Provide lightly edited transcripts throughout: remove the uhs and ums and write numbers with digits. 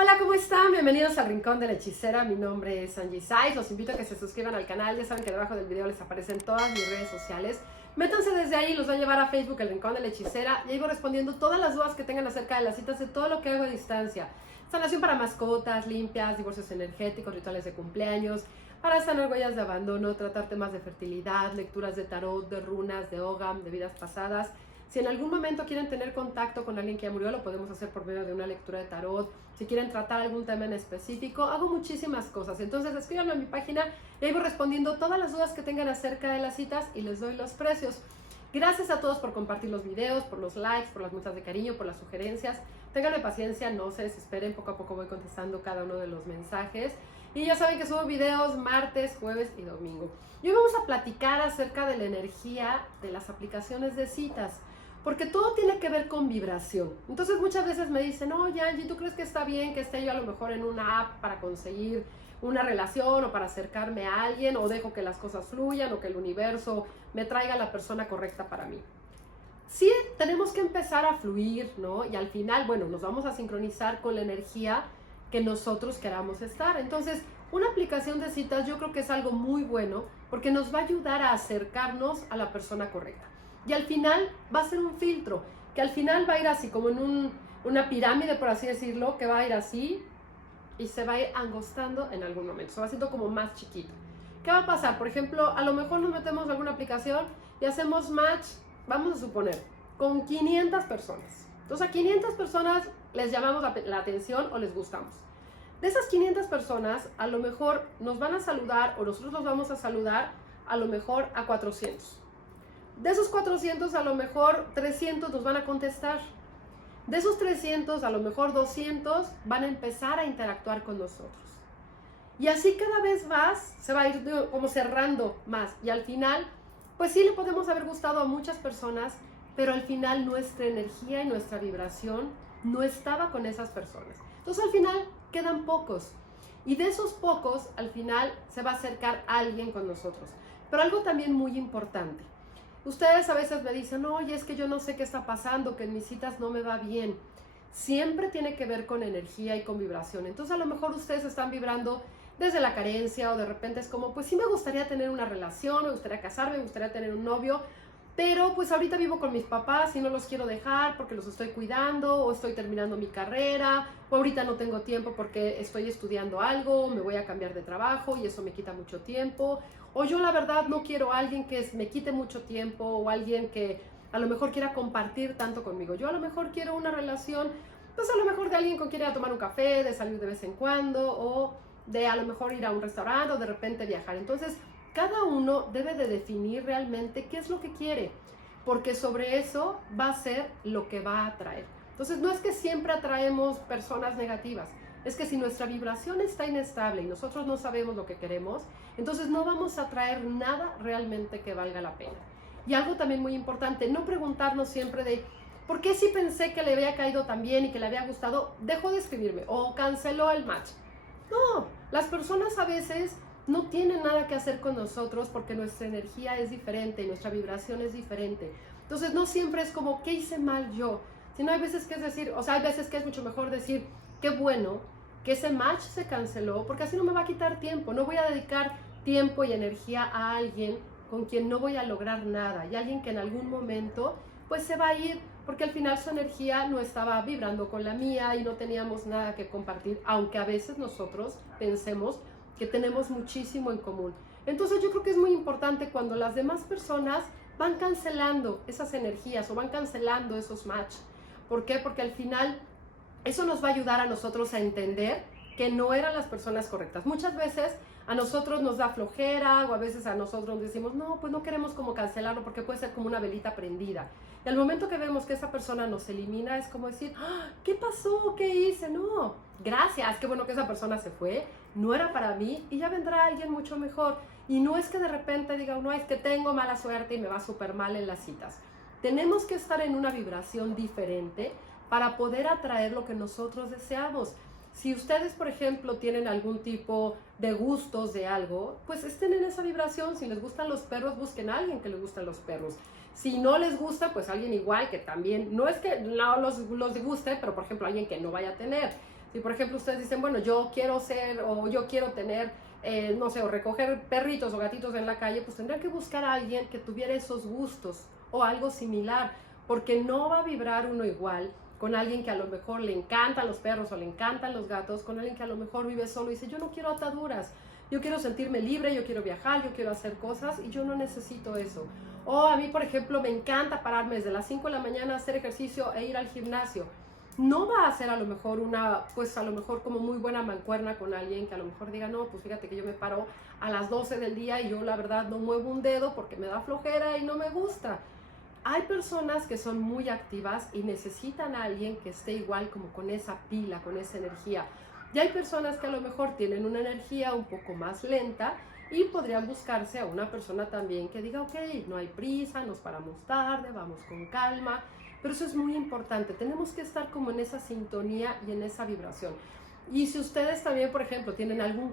Hola, ¿cómo están? Bienvenidos al Rincón de la Hechicera. Mi nombre es Angie Saiz. Los invito a que se suscriban al canal. Ya saben que debajo del video les aparecen todas mis redes sociales. Métanse desde ahí, los va a llevar a Facebook, el Rincón de la Hechicera. Y ahí voy respondiendo todas las dudas que tengan acerca de las citas, de todo lo que hago a distancia. Sanación para mascotas, limpias, divorcios energéticos, rituales de cumpleaños, para sanar huellas de abandono, tratar temas de fertilidad, lecturas de tarot, de runas, de ogam, de vidas pasadas. Si en algún momento quieren tener contacto con alguien que ya murió, lo podemos hacer por medio de una lectura de tarot. Si quieren tratar algún tema en específico, hago muchísimas cosas. Entonces escríbanme a mi página y ahí voy respondiendo todas las dudas que tengan acerca de las citas y les doy los precios. Gracias a todos por compartir los videos, por los likes, por las muestras de cariño, por las sugerencias. Ténganme paciencia, no se desesperen, poco a poco voy contestando cada uno de los mensajes. Y ya saben que subo videos martes, jueves y domingo. Y hoy vamos a platicar acerca de la energía de las aplicaciones de citas. Porque todo tiene que ver con vibración. Entonces muchas veces me dicen, oye Angie, ¿tú crees que está bien que esté yo a lo mejor en una app para conseguir una relación o para acercarme a alguien, o dejo que las cosas fluyan o que el universo me traiga a la persona correcta para mí? Sí, tenemos que empezar a fluir, ¿no? Y al final, bueno, nos vamos a sincronizar con la energía que nosotros queramos estar. Entonces, una aplicación de citas yo creo que es algo muy bueno porque nos va a ayudar a acercarnos a la persona correcta. Y al final va a ser un filtro, que al final va a ir así, como en una pirámide, por así decirlo, que va a ir así y se va a ir angostando en algún momento. Se va haciendo como más chiquito. ¿Qué va a pasar? Por ejemplo, a lo mejor nos metemos en alguna aplicación y hacemos match, vamos a suponer, con 500 personas. Entonces a 500 personas les llamamos la atención o les gustamos. De esas 500 personas, a lo mejor nos van a saludar o nosotros los vamos a saludar a lo mejor a 400. De esos 400, a lo mejor 300 nos van a contestar. De esos 300, a lo mejor 200 van a empezar a interactuar con nosotros. Y así cada vez más se va a ir como cerrando más. Y al final, pues sí le podemos haber gustado a muchas personas, pero al final nuestra energía y nuestra vibración no estaba con esas personas. Entonces al final quedan pocos. Y de esos pocos, al final se va a acercar alguien con nosotros. Pero algo también muy importante. Ustedes a veces me dicen, oye, es que yo no sé qué está pasando, que en mis citas no me va bien. Siempre tiene que ver con energía y con vibración. Entonces a lo mejor ustedes están vibrando desde la carencia o de repente es como, pues sí me gustaría tener una relación, me gustaría casarme, me gustaría tener un novio, pero pues ahorita vivo con mis papás y no los quiero dejar porque los estoy cuidando, o estoy terminando mi carrera, o ahorita no tengo tiempo porque estoy estudiando algo, me voy a cambiar de trabajo y eso me quita mucho tiempo. O yo la verdad no quiero a alguien que me quite mucho tiempo, o alguien que a lo mejor quiera compartir tanto conmigo. Yo a lo mejor quiero una relación, pues a lo mejor de alguien con quien ir a tomar un café, de salir de vez en cuando, o de a lo mejor ir a un restaurante, o de repente viajar. Entonces, cada uno debe de definir realmente qué es lo que quiere, porque sobre eso va a ser lo que va a atraer. Entonces, no es que siempre atraemos personas negativas, es que si nuestra vibración está inestable y nosotros no sabemos lo que queremos, entonces no vamos a atraer nada realmente que valga la pena. Y algo también muy importante, no preguntarnos siempre de ¿por qué si pensé que le había caído tan bien y que le había gustado, dejó de escribirme o canceló el match? No, las personas a veces no tienen nada que hacer con nosotros porque nuestra energía es diferente, nuestra vibración es diferente. Entonces no siempre es como, ¿qué hice mal yo? Sino hay veces que es decir, o sea, hay veces que es mucho mejor decir, qué bueno que ese match se canceló, porque así no me va a quitar tiempo, no voy a dedicar tiempo y energía a alguien con quien no voy a lograr nada, y alguien que en algún momento pues se va a ir, porque al final su energía no estaba vibrando con la mía y no teníamos nada que compartir, aunque a veces nosotros pensemos que tenemos muchísimo en común. Entonces yo creo que es muy importante cuando las demás personas van cancelando esas energías o van cancelando esos match. ¿Por qué? Porque al final eso nos va a ayudar a nosotros a entender que no eran las personas correctas. Muchas veces a nosotros nos da flojera, o a veces a nosotros decimos, no, pues no queremos como cancelarlo porque puede ser como una velita prendida. Y al momento que vemos que esa persona nos elimina, es como decir, ¿qué pasó? ¿Qué hice? No, gracias, qué bueno que esa persona se fue, no era para mí y ya vendrá alguien mucho mejor. Y no es que de repente diga, no, es que tengo mala suerte y me va súper mal en las citas. Tenemos que estar en una vibración diferente para poder atraer lo que nosotros deseamos. Si ustedes, por ejemplo, tienen algún tipo de gustos de algo, pues estén en esa vibración. Si les gustan los perros, busquen a alguien que le gustan los perros. Si no les gusta, pues alguien igual que también, no es que no los guste, pero por ejemplo alguien que no vaya a tener. Si por ejemplo ustedes dicen, bueno, yo quiero ser o yo quiero tener, no sé, o recoger perritos o gatitos en la calle, pues tendrán que buscar a alguien que tuviera esos gustos o algo similar, porque no va a vibrar uno igual con alguien que a lo mejor le encantan los perros o le encantan los gatos, con alguien que a lo mejor vive solo y dice, yo no quiero ataduras, yo quiero sentirme libre, yo quiero viajar, yo quiero hacer cosas y yo no necesito eso. O a mí, por ejemplo, me encanta pararme desde las 5 de la mañana a hacer ejercicio e ir al gimnasio. No va a ser a lo mejor pues a lo mejor como muy buena mancuerna con alguien que a lo mejor diga, no, pues fíjate que yo me paro a las 12 del día y yo la verdad no muevo un dedo porque me da flojera y no me gusta. Hay personas que son muy activas y necesitan a alguien que esté igual como con esa pila, con esa energía. Y hay personas que a lo mejor tienen una energía un poco más lenta y podrían buscarse a una persona también que diga, ok, no hay prisa, nos paramos tarde, vamos con calma. Pero eso es muy importante, tenemos que estar como en esa sintonía y en esa vibración. Y si ustedes también, por ejemplo, tienen algún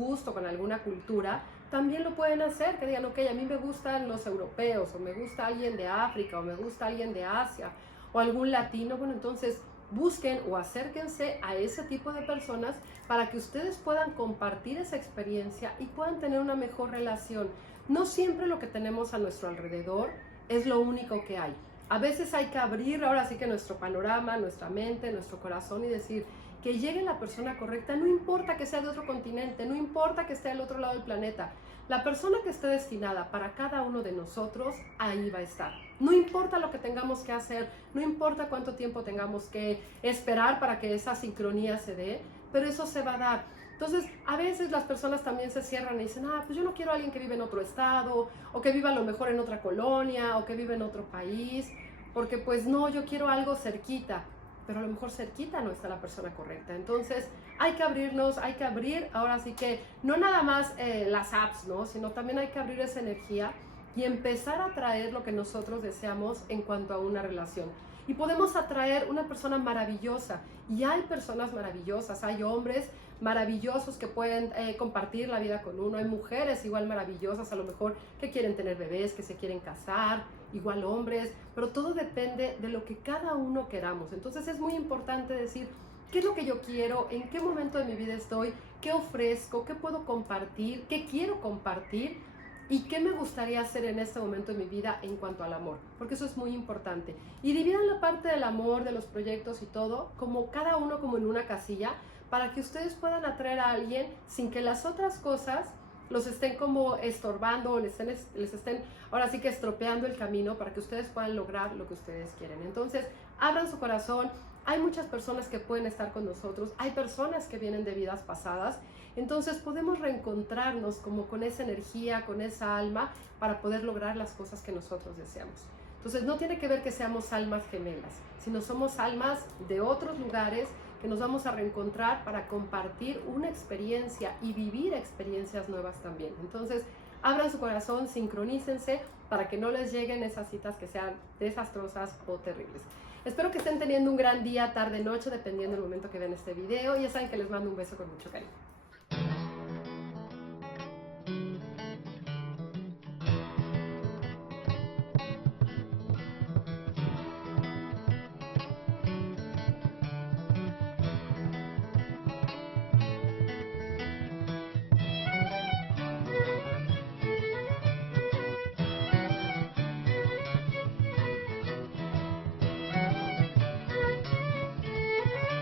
gusto con alguna cultura, también lo pueden hacer, que digan, ok, a mí me gustan los europeos, o me gusta alguien de África, o me gusta alguien de Asia, o algún latino. Bueno, entonces busquen o acérquense a ese tipo de personas para que ustedes puedan compartir esa experiencia y puedan tener una mejor relación. No siempre lo que tenemos a nuestro alrededor es lo único que hay. A veces hay que abrir ahora sí que nuestro panorama, nuestra mente, nuestro corazón y decir que llegue la persona correcta, no importa que sea de otro continente, no importa que esté del otro lado del planeta. La persona que esté destinada para cada uno de nosotros, ahí va a estar. No importa lo que tengamos que hacer, no importa cuánto tiempo tengamos que esperar para que esa sincronía se dé, pero eso se va a dar. Entonces, a veces las personas también se cierran y dicen, pues yo no quiero a alguien que vive en otro estado, o que viva a lo mejor en otra colonia, o que vive en otro país, porque pues no, yo quiero algo cerquita, pero a lo mejor cerquita no está la persona correcta. Entonces, hay que abrirnos, hay que abrir, ahora sí que, no nada más las apps, ¿no? Sino también hay que abrir esa energía y empezar a atraer lo que nosotros deseamos en cuanto a una relación. Y podemos atraer una persona maravillosa, y hay personas maravillosas, hay hombres maravillosos que pueden compartir la vida con uno, hay mujeres igual maravillosas, a lo mejor que quieren tener bebés, que se quieren casar, igual hombres, pero todo depende de lo que cada uno queramos. Entonces es muy importante decir, ¿qué es lo que yo quiero? ¿En qué momento de mi vida estoy? ¿Qué ofrezco? ¿Qué puedo compartir? ¿Qué quiero compartir? ¿Y qué me gustaría hacer en este momento de mi vida en cuanto al amor? Porque eso es muy importante. Y dividan la parte del amor, de los proyectos y todo, como cada uno como en una casilla, para que ustedes puedan atraer a alguien sin que las otras cosas los estén como estorbando o les estén ahora sí que estropeando el camino para que ustedes puedan lograr lo que ustedes quieren. Entonces, abran su corazón. Hay muchas personas que pueden estar con nosotros, hay personas que vienen de vidas pasadas, entonces podemos reencontrarnos como con esa energía, con esa alma, para poder lograr las cosas que nosotros deseamos. Entonces no tiene que ver que seamos almas gemelas, sino somos almas de otros lugares que nos vamos a reencontrar para compartir una experiencia y vivir experiencias nuevas también. Entonces, abran su corazón, sincronícense para que no les lleguen esas citas que sean desastrosas o terribles. Espero que estén teniendo un gran día, tarde, noche, dependiendo del momento que vean este video. Y ya saben que les mando un beso con mucho cariño.